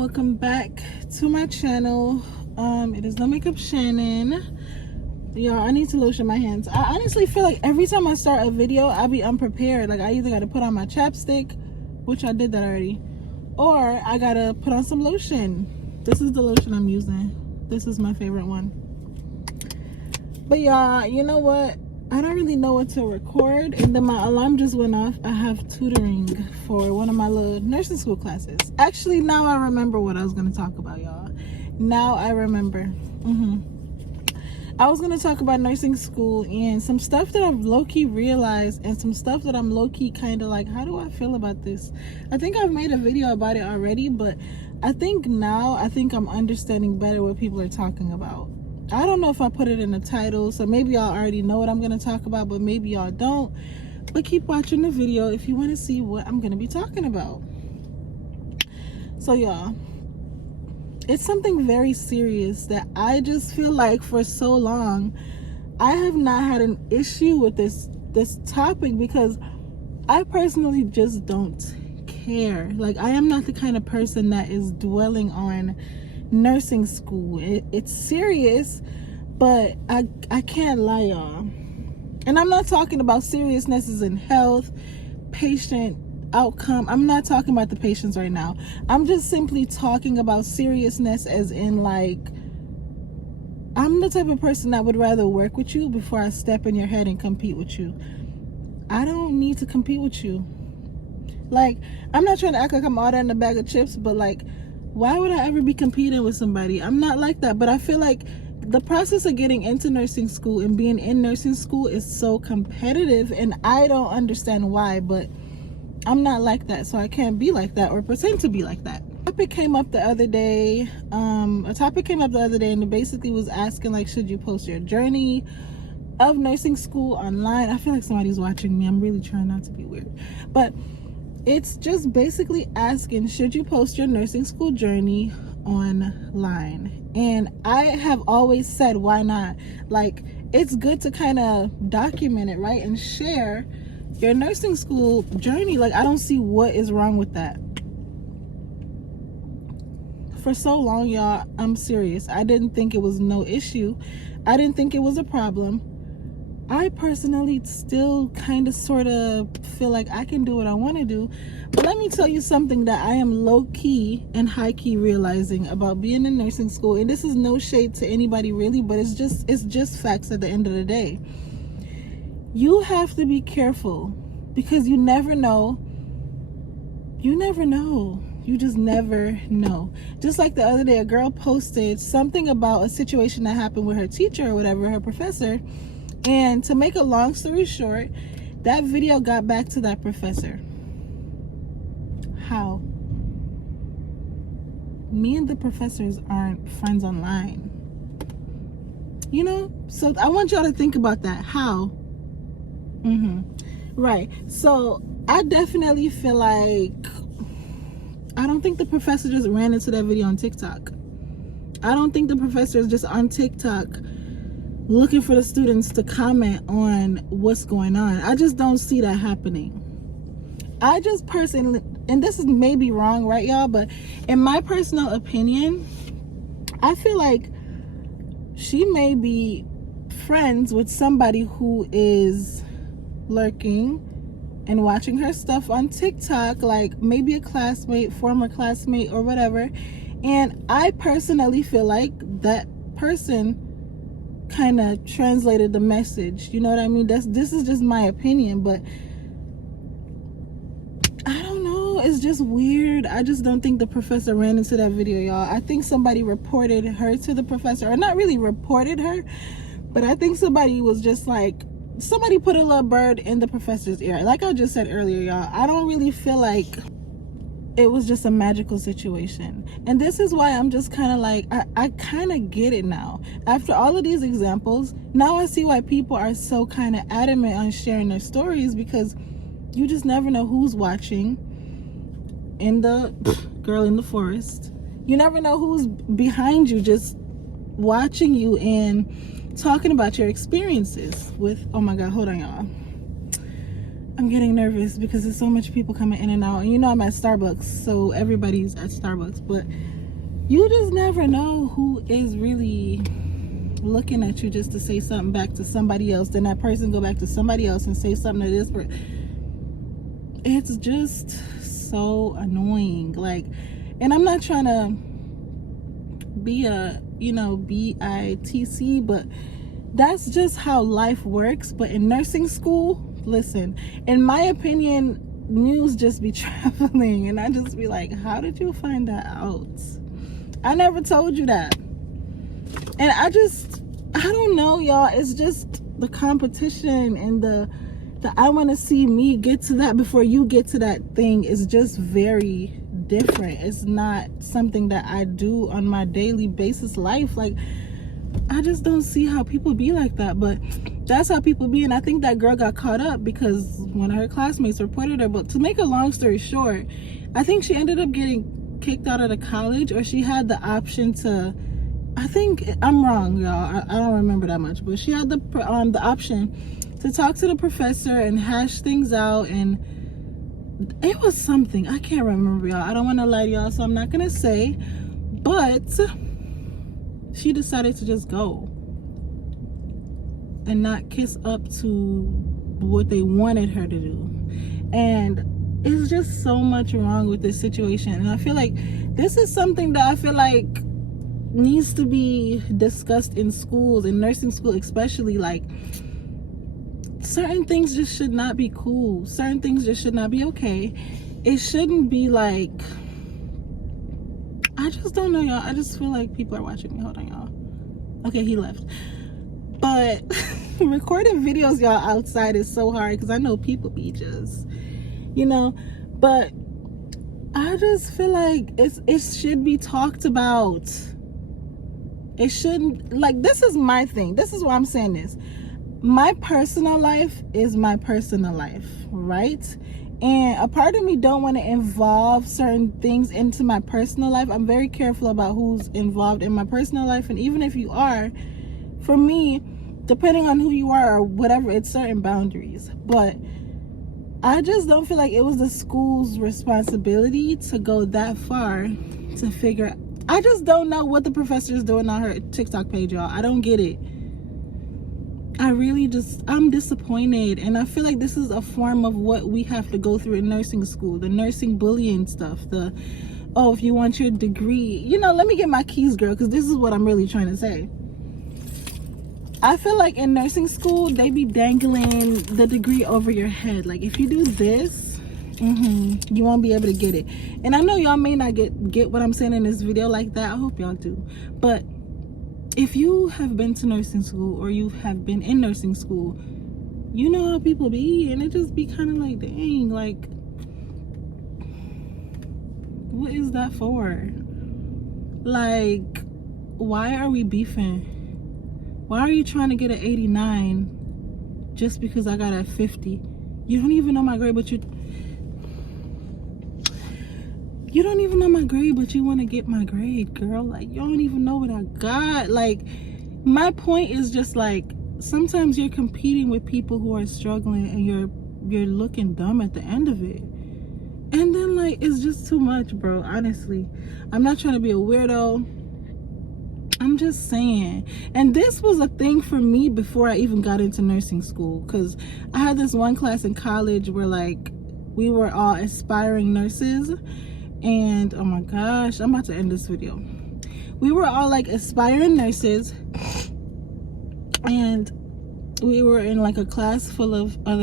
welcome back to my channel. It is No Makeup Shannon. Y'all, I need to lotion my hands. I honestly feel like every time I start a video, I be unprepared. Like, I either gotta put on my chapstick, which I did that already, or I gotta put on some lotion. This is the lotion I'm using. This is my favorite one. But y'all, you know what? I don't really know what to record, and then my alarm just went off. I have tutoring for one of my little nursing school classes. Actually, now I remember what I was going to talk about, y'all. Now I remember. I was going to talk about nursing school and some stuff that I've low-key realized, and some stuff that I'm low-key kind of like, how do I feel about this? I think I've made a video about it already, but I think I'm understanding better what people are talking about. I don't know if I put it in the title, so maybe y'all already know what I'm going to talk about, but maybe y'all don't. But keep watching the video if you want to see what I'm going to be talking about. So y'all, it's something very serious that I just feel like for so long I have not had an issue with this topic, because I personally just don't care. Like, I am not the kind of person that is dwelling on nursing school. It's serious, but I can't lie, y'all. And I'm not talking about seriousness as in health, patient outcome. I'm not talking about the patients right now. I'm just simply talking about seriousness as in, like, I'm the type of person that would rather work with you before I step in your head and compete with you. I don't need to compete with you. Like, I'm not trying to act like I'm all that in a bag of chips, but like, why would I ever be competing with somebody? I'm not like that. But I feel like the process of getting into nursing school and being in nursing school is so competitive, and I don't understand why, but I'm not like that, so I can't be like that or pretend to be like that. A topic came up the other day, and it basically was asking, like, should you post your journey of nursing school online? I feel like somebody's watching me. I'm really trying not to be weird, but it's just basically asking, should you post your nursing school journey online? And I have always said, why not? Like, it's good to kind of document it, right? And share your nursing school journey. Like, I don't see what is wrong with that. For so long, y'all, I'm serious, I didn't think it was no issue. I didn't think it was a problem. I personally still kind of sort of feel like I can do what I want to do. But let me tell you something that I am low-key and high-key realizing about being in nursing school. And this is no shade to anybody really, but it's just facts at the end of the day. You have to be careful, because you never know. You never know. You just never know. Just like the other day, a girl posted something about a situation that happened with her teacher or whatever, her professor. And to make a long story short, that video got back to that professor. How? Me and the professors aren't friends online. You know? So I want y'all to think about that. How? Right. So I definitely feel like, I don't think the professor just ran into that video on TikTok. I don't think the professor is just on TikTok looking for the students to comment on what's going on. I just don't see that happening. I just personally, and this is maybe wrong, right, y'all, but in my personal opinion, I feel like she may be friends with somebody who is lurking and watching her stuff on TikTok, like maybe a classmate, former classmate, or whatever. And I personally feel like that person kind of translated the message. You know what I mean? This is just my opinion, but I don't know. It's just weird. I just don't think the professor ran into that video, y'all. I think somebody reported her to the professor, or not really reported her, but I think somebody was just like, somebody put a little bird in the professor's ear. Like I just said earlier, y'all, I don't really feel like it was just a magical situation. And this is why I'm just kind of like, I kind of get it now. After all of these examples, now I see why people are so kind of adamant on sharing their stories, because you just never know who's watching. In the girl in the forest, you never know who's behind you, just watching you and talking about your experiences with, oh my God, hold on, y'all. I'm getting nervous because there's so much people coming in and out. And you know I'm at Starbucks, so everybody's at Starbucks. But you just never know who is really looking at you just to say something back to somebody else. Then that person go back to somebody else and say something to this person. It's just so annoying. Like, and I'm not trying to be a, you know, BITC, but that's just how life works. But in nursing school, listen, in my opinion, news just be traveling, and I just be like, how did you find that out? I never told you that. And I don't know, y'all. It's just the competition and the I want to see me get to that before you get to that thing is just very different. It's not something that I do on my daily basis life. Like, I just don't see how people be like that, but that's how people be. And I think that girl got caught up because one of her classmates reported her. But to make a long story short, I think she ended up getting kicked out of the college, or she had the option to, I think, I'm wrong, y'all, I don't remember that much, but she had the option to talk to the professor and hash things out, and it was something, I can't remember, y'all. I don't want to lie to y'all, so I'm not gonna say, but she decided to just go and not kiss up to what they wanted her to do. And it's just so much wrong with this situation, and I feel like this is something that I feel like needs to be discussed in schools, in nursing school especially. Like, certain things just should not be cool. Certain things just should not be okay. It shouldn't be like, I just don't know, y'all. I just feel like people are watching me. Hold on, y'all. Okay, he left. But recording videos, y'all, outside is so hard because I know people be just, you know, but I just feel like it should be talked about. It shouldn't, like, this is my thing. This is why I'm saying this. My personal life is my personal life, right? And a part of me don't want to involve certain things into my personal life. I'm very careful about who's involved in my personal life. And even if you are, for me, depending on who you are or whatever, it's certain boundaries. But I just don't feel like it was the school's responsibility to go that far to figure. I just don't know what the professor is doing on her TikTok page, y'all. I don't get it. I'm disappointed, and I feel like this is a form of what we have to go through in nursing school. The nursing bullying stuff, oh, if you want your degree, you know, let me get my keys, girl, because this is what I'm really trying to say. I feel like in nursing school, they be dangling the degree over your head. Like, if you do this, you won't be able to get it. And I know y'all may not get what I'm saying in this video like that. I hope y'all do. But if you have been to nursing school, or you have been in nursing school, you know how people be, and it just be kind of like, dang, like, what is that for? Like, why are we beefing? Why are you trying to get an 89 just because I got a 50? You don't even know my grade, but you don't even know my grade, but you want to get my grade, girl. Like, you don't even know what I got. Like, my point is just like, sometimes you're competing with people who are struggling, and you're looking dumb at the end of it. And then, like, it's just too much, bro. Honestly, I'm not trying to be a weirdo. I'm just saying. And this was a thing for me before I even got into nursing school, because I had this one class in college where, like, we were all aspiring nurses. And oh my gosh, I'm about to end this video. We were all like aspiring nurses, and we were in like a class full of other